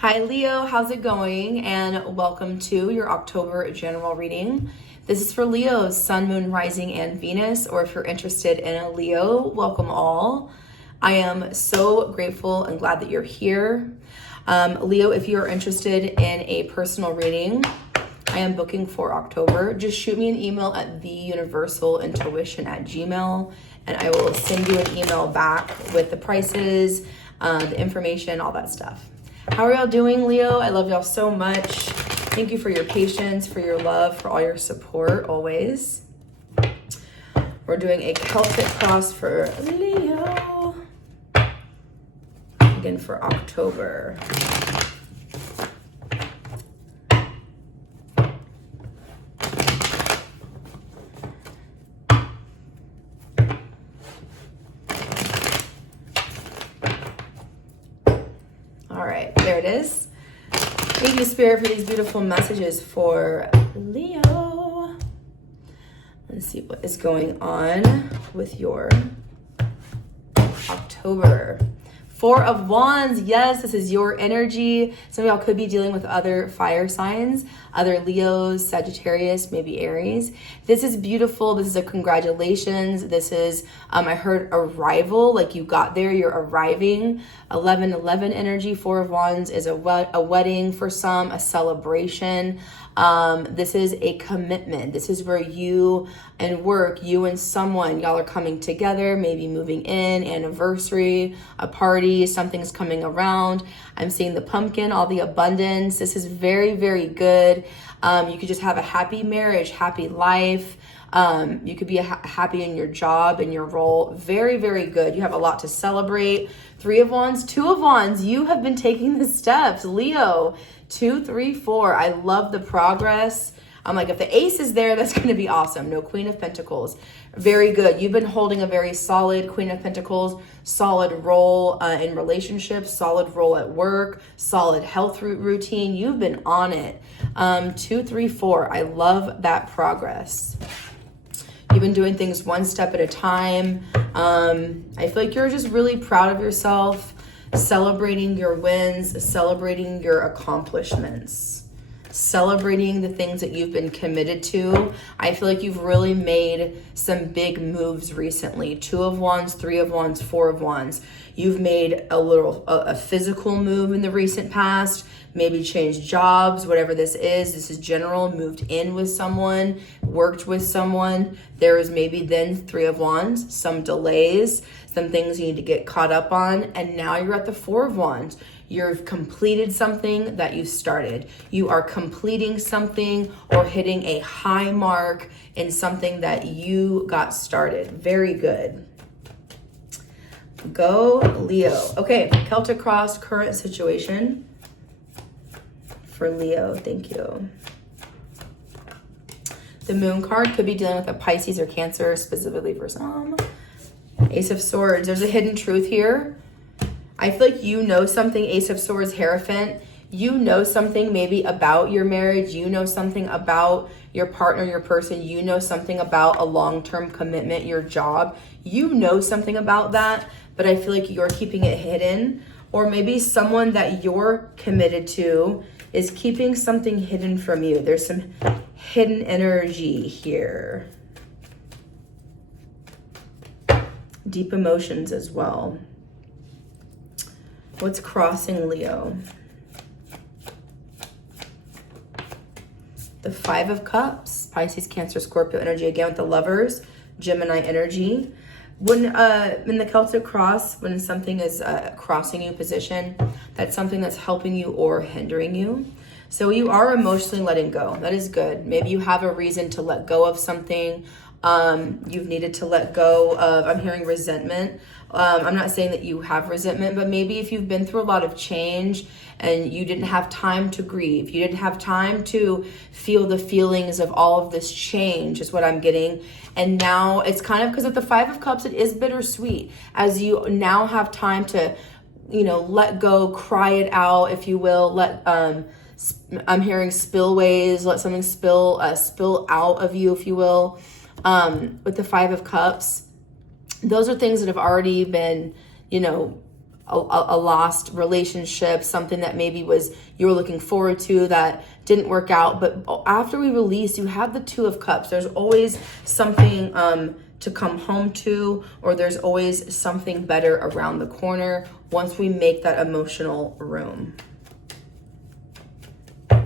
Hi Leo, how's it going? And welcome to your October general reading. This is for Leo's Sun, Moon, Rising, and Venus, or if you're interested in a Leo, welcome all. I am so grateful and glad that you're here. Leo, if you're interested in a personal reading, I am booking for October. Just shoot me an email at theuniversalintuition@gmail.com and I will send you an email back with the prices, the information, all that stuff. How are y'all doing, Leo? I love y'all so much. Thank you for your patience, for your love, for all your support always. We're doing a Celtic cross for Leo. Again for October. All right, there it is. Thank you, Spirit, for these beautiful messages for Leo. Let's see what is going on with your October. Four of Wands. Yes, this is your energy. Some of y'all could be dealing with other fire signs, other Leos, Sagittarius, maybe Aries. This is beautiful. This is a congratulations. This is, I heard arrival, like you got there, you're arriving. 11-11 energy. Four of Wands is a wedding for some, a celebration. This is a commitment. This is where you and work, you and someone, y'all are coming together, maybe moving in, anniversary, a party, something's coming around. I'm seeing the pumpkin, all the abundance. This is very, very good. You could just have a happy marriage, happy life. You could be happy in your job and your role. Very, very good. You have a lot to celebrate. Three of Wands, Two of Wands. You have been taking the steps, Leo. 2, 3, 4. I love the progress. I'm like, if the ace is there, that's going to be awesome. No, Queen of Pentacles. Very good. You've been holding a very solid Queen of Pentacles, solid role in relationships, solid role at work, solid health routine. You've been on it. 2, 3, 4. I love that progress. You've been doing things one step at a time. I feel like you're just really proud of yourself, celebrating your wins, celebrating your accomplishments, celebrating the things that you've been committed to. I feel like you've really made some big moves recently. 2 of Wands, 3 of Wands, 4 of Wands. You've made a physical move in the recent past, maybe changed jobs, whatever this is. This is general, moved in with someone, worked with someone. There is maybe then 3 of Wands, some delays, some things you need to get caught up on. And now you're at the 4 of Wands. You've completed something that you started. You are completing something or hitting a high mark in something that you got started. Very good. Go Leo. Okay, Celtic cross, current situation for Leo. Thank you. The Moon card could be dealing with a Pisces or Cancer, specifically for some. Ace of Swords. There's a hidden truth here. I feel like you know something. Ace of Swords, Hierophant. You know something maybe about your marriage. You know something about your partner, your person. You know something about a long-term commitment, your job. You know something about that, but I feel like you're keeping it hidden. Or maybe someone that you're committed to is keeping something hidden from you. There's some hidden energy here. Deep emotions as well. What's crossing Leo? The 5 of Cups, Pisces, Cancer, Scorpio energy. Again with the Lovers, Gemini energy. When in the Celtic cross, when something is crossing you position, that's something that's helping you or hindering you. So you are emotionally letting go. That is good. Maybe you have a reason to let go of something. You've needed to let go of, I'm hearing resentment. I'm not saying that you have resentment, but maybe if you've been through a lot of change and you didn't have time to grieve, you didn't have time to feel the feelings of all of this change is what I'm getting. And now it's kind of, because of the 5 of Cups, it is bittersweet as you now have time to, let go, cry it out, if you will, I'm hearing spillways, let something spill out of you, if you will. With the 5 of Cups, those are things that have already been, a lost relationship, something that maybe was you were looking forward to that didn't work out. But after we release, you have the Two of Cups. There's always something to come home to, or there's always something better around the corner once we make that emotional room.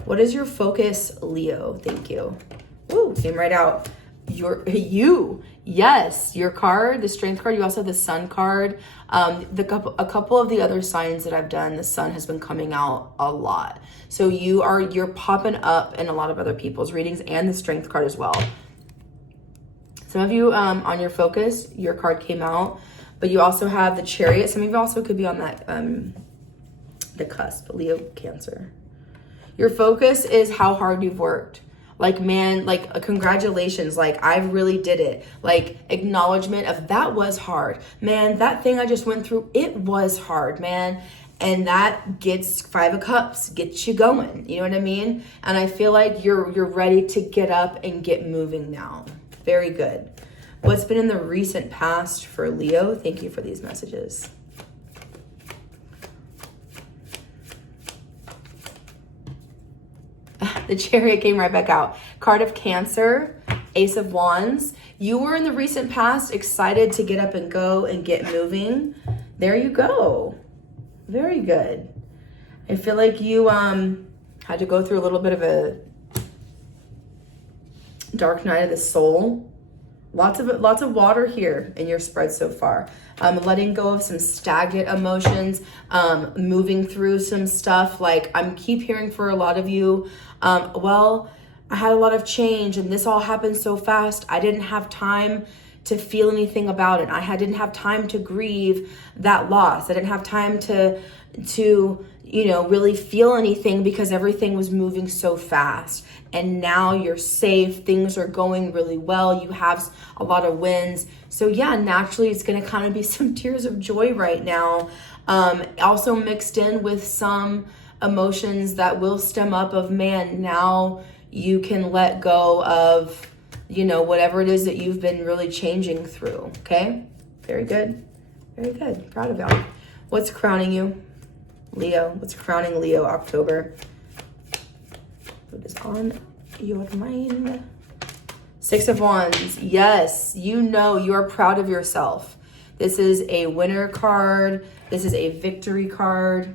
What is your focus, Leo? Thank you. Ooh, came right out. Yes, your card, the Strength card. You also have the Sun card. A couple of the other signs that I've done, the Sun has been coming out a lot. So you're popping up in a lot of other people's readings, and the Strength card as well. Some of you on your focus, your card came out, but you also have the Chariot. Some of you also could be on that the cusp, Leo, Cancer. Your focus is how hard you've worked. Like, man, like, congratulations. Like, I really did it. Like, acknowledgement of that was hard. Man, that thing I just went through, it was hard, man. And that gets Five of Cups, gets you going. You know what I mean? And I feel like you're ready to get up and get moving now. Very good. What's been in the recent past for Leo? Thank you for these messages. The Chariot came right back out. Card of Cancer, Ace of Wands. You were in the recent past excited to get up and go and get moving. There you go. Very good. I feel like you had to go through a little bit of a dark night of the soul. Lots of water here in your spread so far. Letting go of some stagnant emotions, moving through some stuff. Like, keep hearing for a lot of you, well, I had a lot of change and this all happened so fast. I didn't have time to feel anything about it. Didn't have time to grieve that loss. I didn't have time to really feel anything because everything was moving so fast. And now you're safe. Things are going really well. You have a lot of wins. So yeah, naturally it's going to kind of be some tears of joy right now. Also mixed in with some emotions that will stem up of, man, now you can let go of, whatever it is that you've been really changing through. Okay. Very good. Very good. Proud of y'all. What's crowning you? Leo, what's crowning Leo October? What is on your mind? Six of Wands. Yes, you are proud of yourself. This is a winner card. This is a victory card.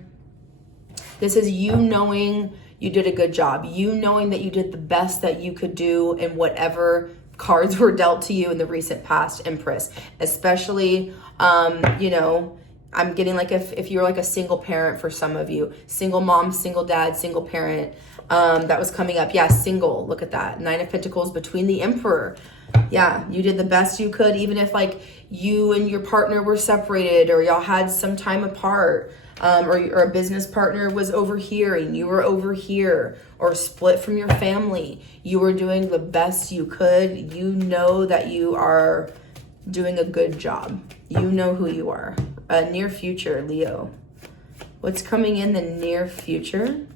This is you knowing you did a good job. You knowing that you did the best that you could do in whatever cards were dealt to you in the recent past, Empress. Especially, I'm getting like if you're like a single parent for some of you, single mom, single dad, single parent, that was coming up. Yeah, single, look at that. Nine of Pentacles between the Emperor. Yeah, you did the best you could, even if like you and your partner were separated or y'all had some time apart, or a business partner was over here and you were over here, or split from your family. You were doing the best you could. You know that you are doing a good job. You know who you are. Near future, Leo. What's coming in the near future?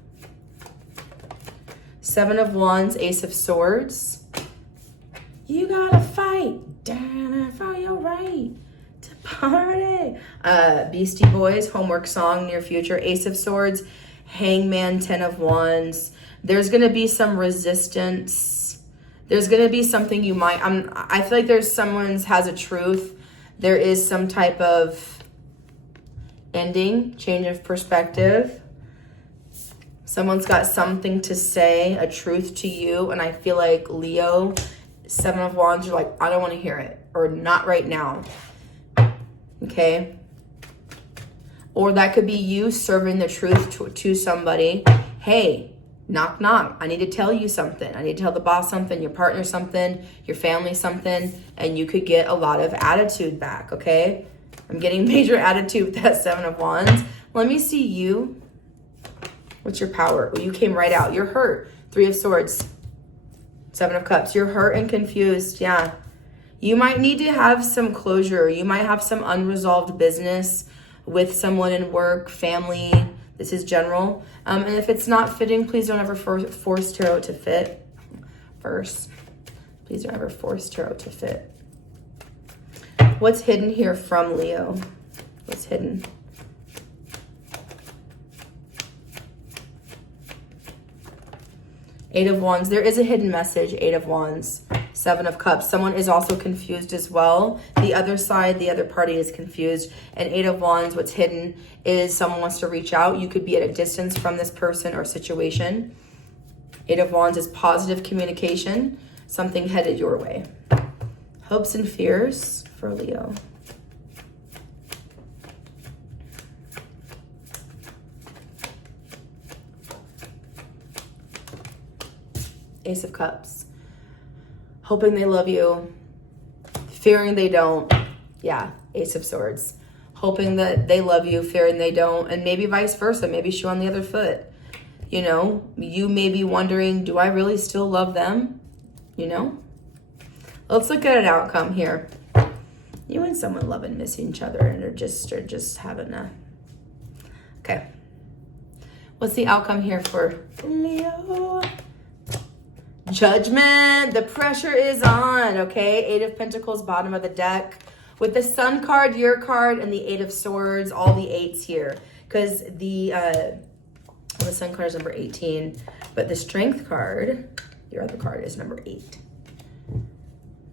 Seven of Wands, Ace of Swords. You gotta fight down for your right to party. Beastie Boys, Homework Song, near future. Ace of Swords, Hangman, Ten of Wands. There's gonna be some resistance. There's gonna be something you might, I feel like there's someone's has a truth. There is some type of ending, change of perspective. Someone's got something to say, a truth to you. And I feel like Leo, Seven of Wands, you're like, I don't want to hear it, or not right now. Okay. Or that could be you serving the truth to somebody. Hey, knock, knock. I need to tell you something. I need to tell the boss something, your partner something, your family something, and you could get a lot of attitude back, okay? I'm getting major attitude with that Seven of Wands. Let me see you. What's your power? Well, you came right out. You're hurt. Three of Swords. Seven of Cups. You're hurt and confused. Yeah. You might need to have some closure. You might have some unresolved business with someone in work, family. This is general. And if it's not fitting, please don't ever force tarot to fit. First, please don't ever force tarot to fit. What's hidden here from Leo? What's hidden? Eight of Wands. There is a hidden message. Eight of Wands. Seven of Cups. Someone is also confused as well. The other side, the other party is confused. And Eight of Wands, what's hidden is someone wants to reach out. You could be at a distance from this person or situation. Eight of Wands is positive communication. Something headed your way. Hopes and fears for Leo. Ace of Cups. Hoping they love you. Fearing they don't. Yeah, Ace of Swords. Hoping that they love you, fearing they don't. And maybe vice versa. Maybe shoe on the other foot. You know, you may be wondering, do I really still love them? You know? Let's look at an outcome here. You and someone love and miss each other and are just having a... Okay. What's the outcome here for Leo? Judgment. The pressure is on, okay? Eight of Pentacles, bottom of the deck. With the Sun card, your card, and the Eight of Swords, all the eights here. Because the Sun card is number 18. But the Strength card, your other card, is number 8.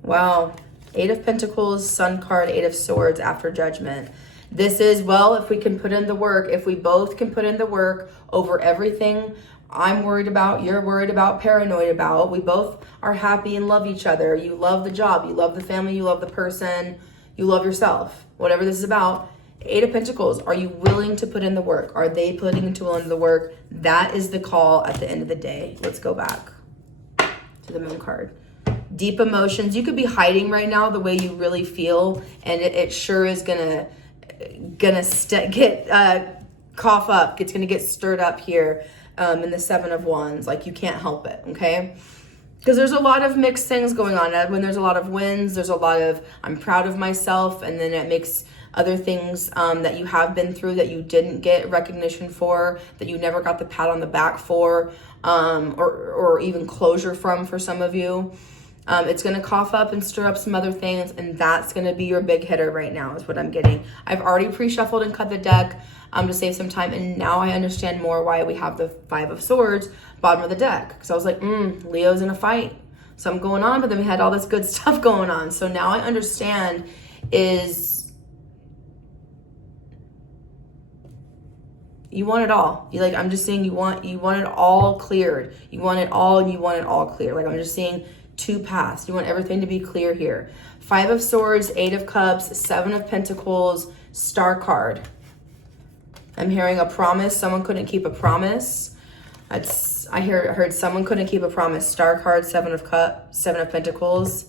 Wow. Eight of Pentacles, Sun card, Eight of Swords after Judgment. This is, well, if we can put in the work, if we both can put in the work over everything I'm worried about, you're worried about, paranoid about, we both are happy and love each other. You love the job, you love the family, you love the person, you love yourself. Whatever this is about, Eight of Pentacles, are you willing to put in the work? Are they putting into the work? That is the call at the end of the day. Let's go back to the Moon card. Deep emotions. You could be hiding right now the way you really feel, and it sure is gonna cough up. It's gonna get stirred up here in the Seven of Wands. Like, you can't help it, okay? Because there's a lot of mixed things going on. When there's a lot of wins, there's a lot of I'm proud of myself, and then it makes other things that you have been through that you didn't get recognition for, that you never got the pat on the back for, or even closure from for some of you. It's going to cough up and stir up some other things, and that's going to be your big hitter right now is what I'm getting. I've already pre-shuffled and cut the deck to save some time, and now I understand more why we have the Five of Swords bottom of the deck. Because I was like, Leo's in a fight. Something going on, but then we had all this good stuff going on. So now I understand is you want it all. I'm just saying you want it all cleared. You want it all, and you want it all clear. Like, I'm just seeing two paths. You want everything to be clear here. Five of Swords, Eight of Cups, Seven of Pentacles, Star card. I'm hearing a promise. Someone couldn't keep a promise. I heard someone couldn't keep a promise. Star card, Seven of Cups, Seven of Pentacles.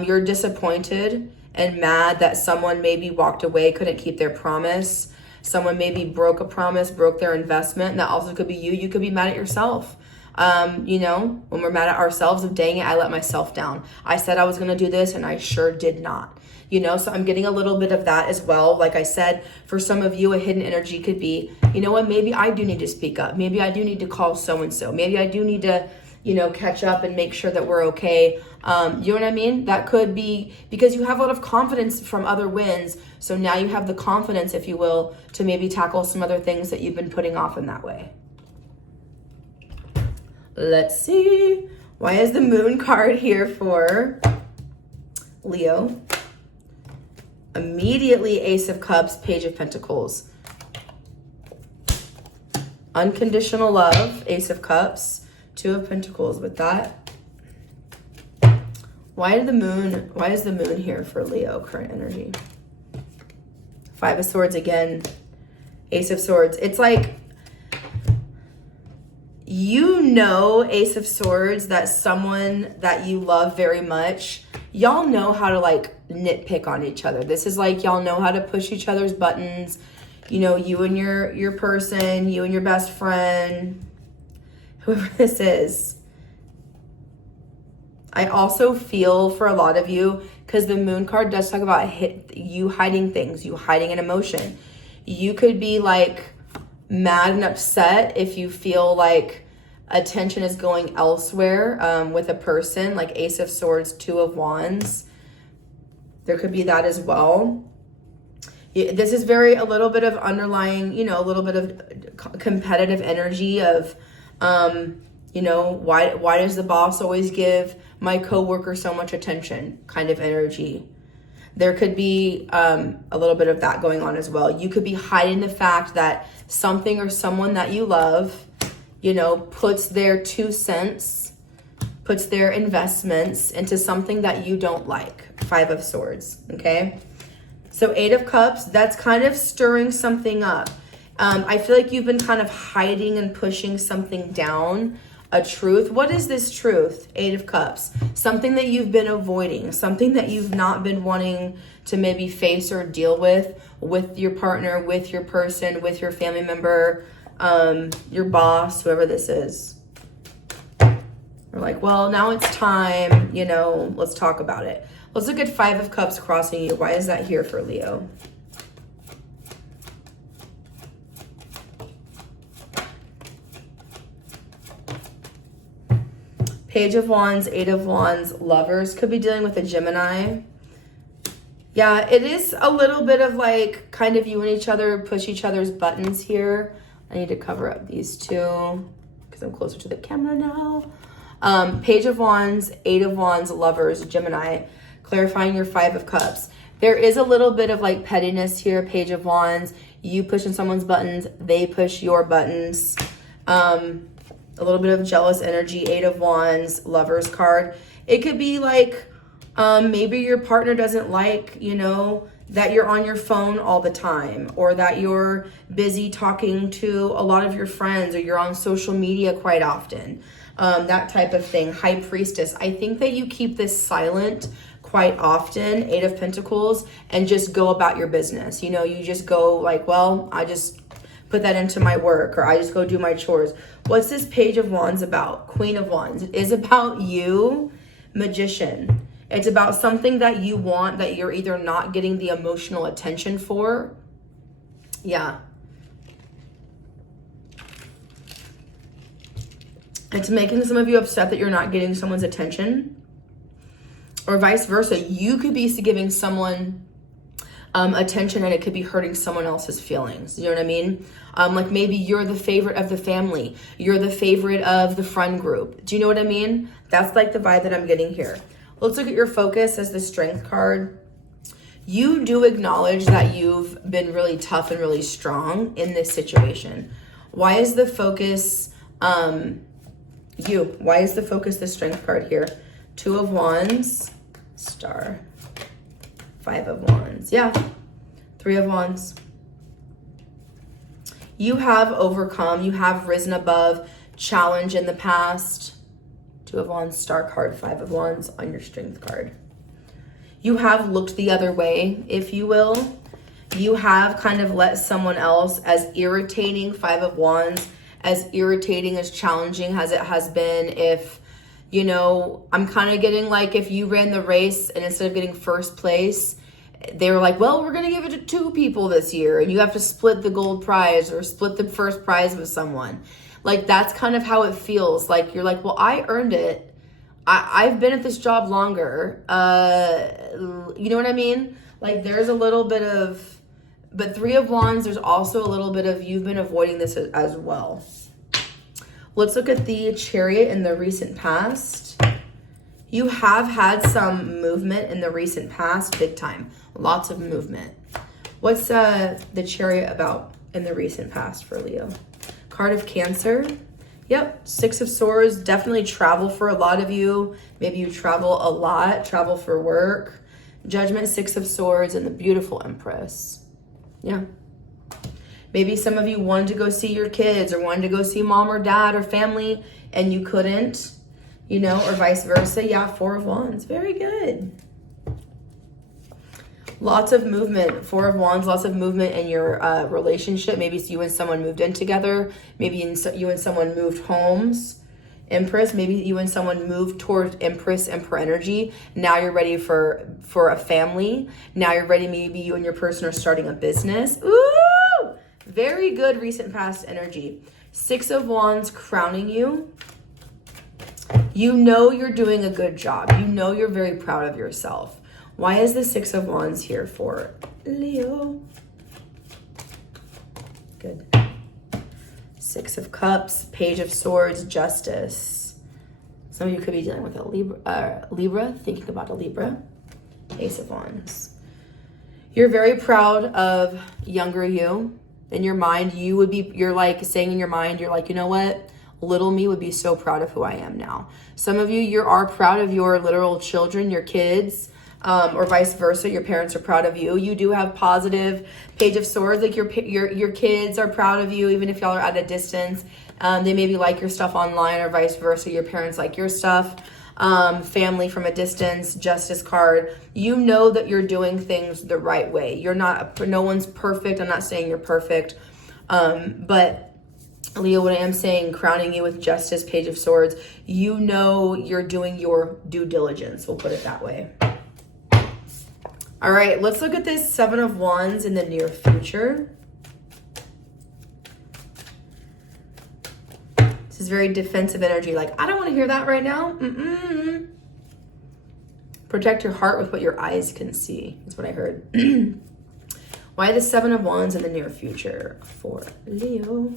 You're disappointed and mad that someone maybe walked away, couldn't keep their promise. Someone maybe broke a promise, broke their investment. And that also could be you. You could be mad at yourself. You know, when we're mad at ourselves of, dang it, I let myself down. I said I was going to do this and I sure did not. You know, so I'm getting a little bit of that as well. Like I said, for some of you, a hidden energy could be, you know what, maybe I do need to speak up. Maybe I do need to call so-and-so. Maybe I do need to, you know, catch up and make sure that we're okay. You know what I mean? That could be because you have a lot of confidence from other wins. So now you have the confidence, if you will, to maybe tackle some other things that you've been putting off in that way. Let's see. Why is the Moon card here for Leo? Immediately Ace of Cups, Page of Pentacles. Unconditional love, Ace of Cups, Two of Pentacles with that. Why is the Moon here for Leo, current energy? Five of Swords again, Ace of Swords. It's like, you know, Ace of Swords, that someone that you love very much, y'all know how to like nitpick on each other. This is like, y'all know how to push each other's buttons. You know, you and your person, you and your best friend, whoever this is. I also feel for a lot of you, because the Moon card does talk about you hiding things, you hiding an emotion. You could be like mad and upset if you feel like attention is going elsewhere with a person, like Ace of Swords, Two of Wands. There could be that as well. This is a little bit of underlying, you know, a little bit of competitive energy of, You know, why does the boss always give my coworker so much attention kind of energy? There could be a little bit of that going on as well. You could be hiding the fact that something or someone that you love, you know, puts their 2 cents, puts their investments into something that you don't like. 5 of Swords, okay? So 8 of Cups, that's kind of stirring something up. I feel like you've been kind of hiding and pushing something down, a truth. What is this truth? 8 of Cups. Something that you've been avoiding, something that you've not been wanting to maybe face or deal with your partner, with your person, with your family member, your boss, whoever this is. We're like, well, now it's time, you know, let's talk about it. Let's look at 5 of Cups crossing you. Why is that here for Leo? Page of Wands, 8 of Wands, Lovers. Could be dealing with a Gemini. Yeah, it is a little bit of like kind of you and each other, push each other's buttons here. I need to cover up these two because I'm closer to the camera now. Page of Wands, 8 of Wands, Lovers, Gemini, clarifying your 5 of Cups. There is a little bit of like pettiness here, Page of Wands. You pushing someone's buttons, they push your buttons. A little bit of jealous energy, 8 of Wands, Lovers card. It could be like maybe your partner doesn't like, you know, that you're on your phone all the time, or that you're busy talking to a lot of your friends, or you're on social media quite often. That type of thing. High Priestess. I think that you keep this silent quite often, 8 of Pentacles, and just go about your business. You know, you just go like, well, I just put that into my work, or I just go do my chores. What's this Page of Wands about? Queen of Wands. It is about you, Magician. It's about something that you want that you're either not getting the emotional attention for. Yeah. It's making some of you upset that you're not getting someone's attention. Or vice versa. You could be giving someone attention and it could be hurting someone else's feelings. You know what I mean? Like maybe you're the favorite of the family. You're the favorite of the friend group. Do you know what I mean? That's like the vibe that I'm getting here. Let's look at your focus as the Strength card. You do acknowledge that you've been really tough and really strong in this situation. Why is the focus you? Why is the focus the Strength card here? 2 of Wands, Star. 5 of Wands. Yeah. 3 of Wands. You have overcome. You have risen above challenge in the past. 2 of Wands, Star card, 5 of Wands on your Strength card. You have looked the other way, if you will. You have kind of let someone else, as irritating, 5 of Wands, as irritating, as challenging as it has been, if, you know, I'm kind of getting like if you ran the race and instead of getting first place, they were like, well, we're going to give it to 2 people this year and you have to split the gold prize or split the first prize with someone. Like, that's kind of how it feels. Like, you're like, well, I earned it. I've been at this job longer. You know what I mean? Like, there's a little bit of, but 3 of Wands, there's also a little bit of you've been avoiding this as well. Let's look at the Chariot in the recent past. You have had some movement in the recent past, big time. Lots of movement. What's the Chariot about in the recent past for Leo? Card of Cancer. Yep, 6 of Swords. Definitely travel for a lot of you. Maybe you travel a lot, travel for work. Judgment, 6 of Swords, and the beautiful Empress. Yeah. Maybe some of you wanted to go see your kids or wanted to go see mom or dad or family and you couldn't, you know, or vice versa. Yeah, 4 of Wands. Very good. Lots of movement. 4 of Wands, lots of movement in your relationship. Maybe you and someone moved in together. Maybe you and someone moved homes. Empress, maybe you and someone moved toward Empress energy. Now you're ready for a family. Now you're ready, maybe you and your person are starting a business. Ooh! Very good recent past energy. 6 of Wands crowning you. You know you're doing a good job. You know you're very proud of yourself. Why is the 6 of Wands here for Leo? Good. Six of Cups, Page of Swords, Justice. Some of you could be dealing with a Libra, thinking about a Libra. Ace of Wands. You're very proud of younger you. In your mind, you're like saying in your mind, you're like, you know what? Little me would be so proud of who I am now. Some of you, you are proud of your literal children, your kids, or vice versa. Your parents are proud of you. You do have positive Page of Swords. Like your kids are proud of you, even if y'all are at a distance. They maybe like your stuff online or vice versa. Your parents like your stuff. Family from a distance, Justice card. You know that you're doing things the right way. No one's perfect. I'm not saying you're perfect. But Leo, what I am saying, crowning you with Justice, Page of Swords, you know you're doing your due diligence. We'll put it that way. All right, let's look at this Seven of Wands in the near future. This is very defensive energy. Like, I don't want to hear that right now. Protect your heart with what your eyes can see. That's what I heard. Why the Seven of Wands in the near future for Leo?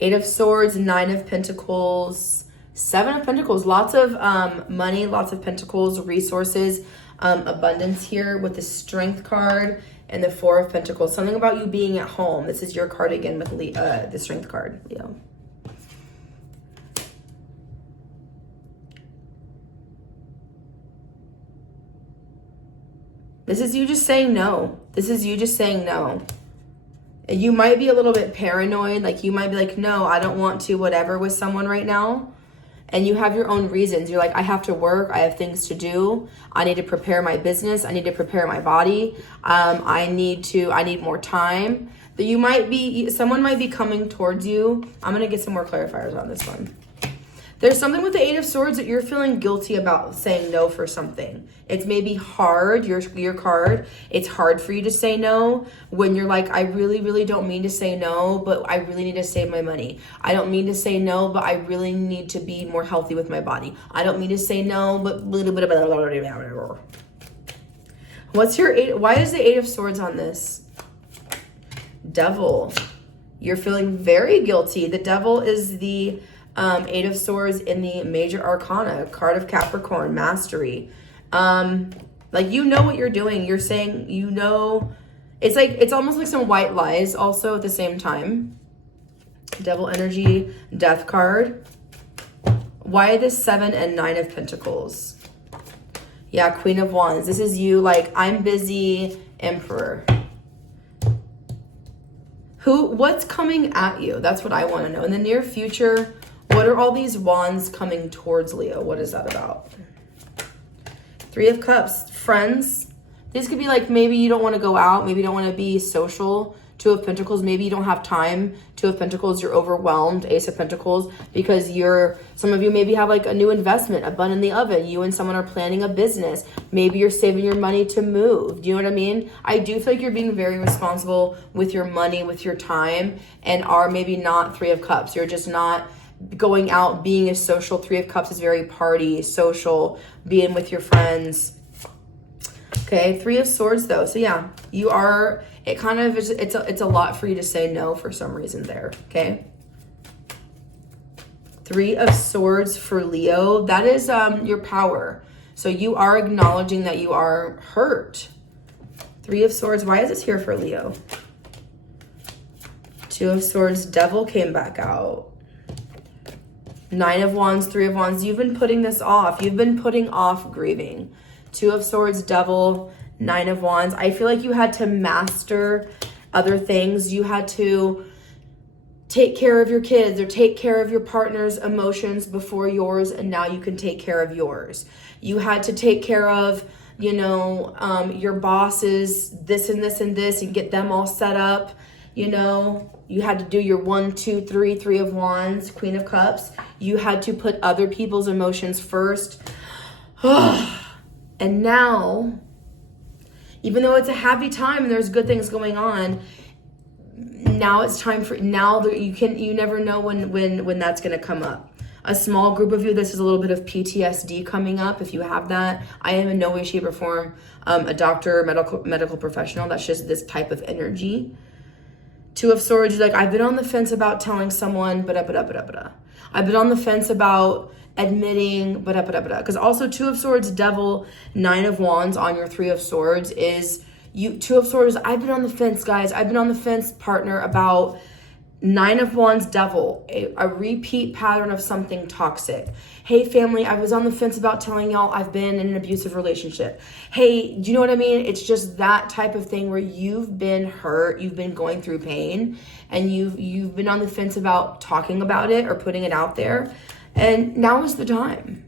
Eight of Swords, Nine of Pentacles, Seven of Pentacles. Lots of money, lots of pentacles, resources, abundance here with the Strength card and the Four of Pentacles. Something about you being at home. This is your card again with the Strength card, Leo. This is you just saying no. This is you just saying no. You might be a little bit paranoid. Like you might be like, no, I don't want to whatever with someone right now. And you have your own reasons. You're like, I have to work. I have things to do. I need to prepare my business. I need to prepare my body. I need more time. That someone might be coming towards you. I'm going to get some more clarifiers on this one. There's something with the Eight of Swords that you're feeling guilty about saying no for something. It's maybe hard, your card. It's hard for you to say no when you're like, I really, really don't mean to say no, but I really need to save my money. I don't mean to say no, but I really need to be more healthy with my body. I don't mean to say no, but what's your eight? Why is the Eight of Swords on this? Devil. You're feeling very guilty. The Devil is the Eight of Swords in the Major Arcana, card of Capricorn, mastery. Like, you know what you're doing. You're saying, you know, it's almost like some white lies also at the same time. Devil energy, Death card. Why the Seven and Nine of Pentacles? Yeah, Queen of Wands. This is you like, I'm busy, Emperor. What's coming at you? That's what I want to know. In the near future, what are all these wands coming towards Leo? What is that about? Three of Cups, friends. These could be like, maybe you don't want to go out. Maybe you don't want to be social. Two of Pentacles, maybe you don't have time. Two of Pentacles, you're overwhelmed. Ace of Pentacles, because some of you maybe have like a new investment, a bun in the oven. You and someone are planning a business. Maybe you're saving your money to move. Do you know what I mean? I do feel like you're being very responsible with your money, with your time, and are maybe not Three of Cups. You're just not going out, being a social. Three of Cups is very party, social, being with your friends. Okay, Three of Swords though. So yeah, you are, it kind of is, it's a lot for you to say no for some reason there, okay? Three of Swords for Leo, that is your power. So you are acknowledging that you are hurt. Three of Swords, why is this here for Leo? Two of Swords, Devil came back out. Nine of Wands, Three of Wands, you've been putting this off. You've been putting off grieving. Two of Swords, Devil, Nine of Wands. I feel like you had to master other things. You had to take care of your kids or take care of your partner's emotions before yours, and now you can take care of yours. You had to take care of, your bosses, this and this and this, and get them all set up. You had to do your 1, 2, 3, Three of Wands, Queen of Cups. You had to put other people's emotions first. And now, even though it's a happy time and there's good things going on, now it's time for, you never know when that's going to come up. A small group of you, this is a little bit of PTSD coming up if you have that. I am in no way, shape, or form a doctor or medical professional. That's just this type of energy. Two of Swords, like, I've been on the fence about telling someone, I've been on the fence about admitting, because also Two of Swords, Devil, Nine of Wands on your Three of Swords is you. Two of Swords, I've been on the fence, guys. I've been on the fence, partner, about Nine of Wands, Devil, a repeat pattern of something toxic. Hey, family, I was on the fence about telling y'all I've been in an abusive relationship. Hey, do you know what I mean? It's just that type of thing where you've been hurt, you've been going through pain, and you've been on the fence about talking about it or putting it out there. And now is the time.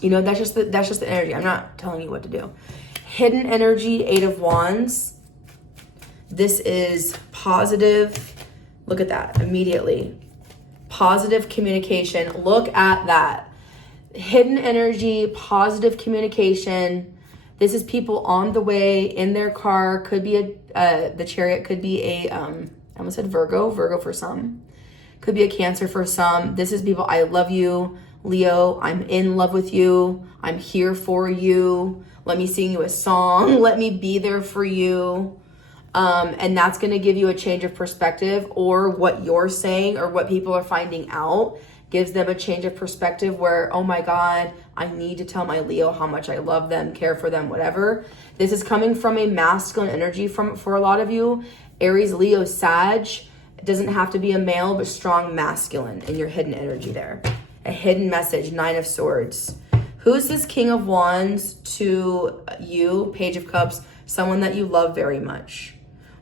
You know, that's just the energy. I'm not telling you what to do. Hidden energy, Eight of Wands. This is positive. Look at that immediately. Positive communication. Look at that. Hidden energy, positive communication. This is people on the way in their car. Could be the Chariot could be I almost said Virgo for some. Could be a Cancer for some. This is people, I love you, Leo. I'm in love with you. I'm here for you. Let me sing you a song. Let me be there for you. And that's going to give you a change of perspective, or what you're saying or what people are finding out gives them a change of perspective where, oh my God, I need to tell my Leo how much I love them, care for them, whatever. This is coming from a masculine energy for a lot of you. Aries, Leo, Sag. It doesn't have to be a male, but strong masculine in your hidden energy there. A hidden message, Nine of Swords. Who's this King of Wands to you? Page of Cups, someone that you love very much.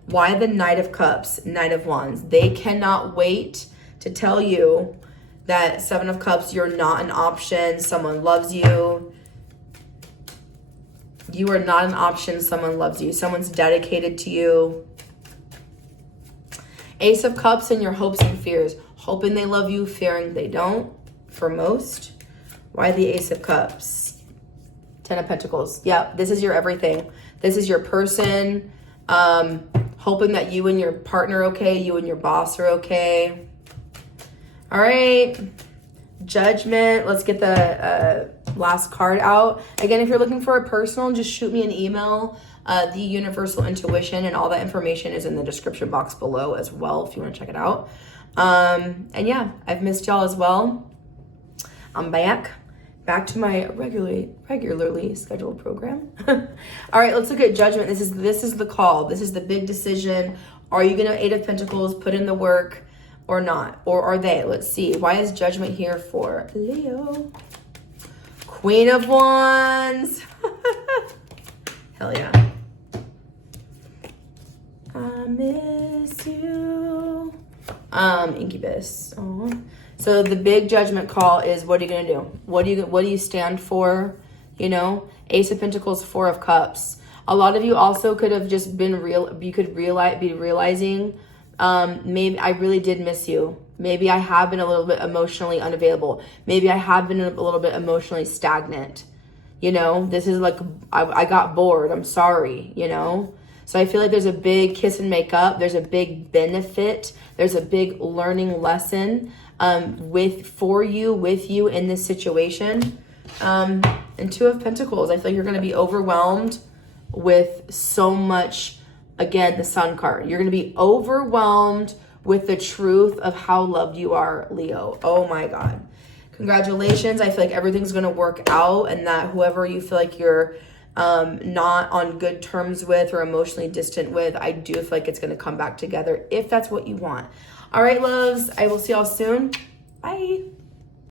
Why the Knight of Cups, Knight of Wands? They cannot wait to tell you that Seven of Cups, you're not an option. Someone loves you. You are not an option. Someone loves you. Someone's dedicated to you. Ace of Cups and your hopes and fears. Hoping they love you, fearing they don't, for most. Why the Ace of Cups? Ten of Pentacles. Yeah, this is your everything. This is your person. Hoping that you and your partner are okay, you and your boss are okay. All right. Judgment. Let's get the last card out. Again, if you're looking for a personal, just shoot me an email. The Universal Intuition, and all that information is in the description box below as well if you want to check it out. And yeah, I've missed y'all as well. I'm back to my regularly scheduled program. All right, let's look at Judgment. This is the call. This is the big decision. Are you gonna Eight of Pentacles, put in the work, or not? Or are they? Let's see. Why is Judgment here for Leo? Queen of Wands. Hell yeah. I miss you. Incubus. Aww. So the big judgment call is, what are you gonna do? What do you stand for? You know, Ace of Pentacles, Four of Cups. A lot of you also could have just been be realizing, maybe I really did miss you. Maybe I have been a little bit emotionally unavailable. Maybe I have been a little bit emotionally stagnant. You know, this is like, I got bored. I'm sorry, you know? So I feel like there's a big kiss and make up. There's a big benefit. There's a big learning lesson with you in this situation. And Two of Pentacles, I feel like you're going to be overwhelmed with so much. Again, the Sun card. You're going to be overwhelmed with the truth of how loved you are, Leo. Oh my God. Congratulations. I feel like everything's going to work out, and that whoever you feel like you're not on good terms with or emotionally distant with, I do feel like it's going to come back together if that's what you want. All right, loves. I will see y'all soon. Bye.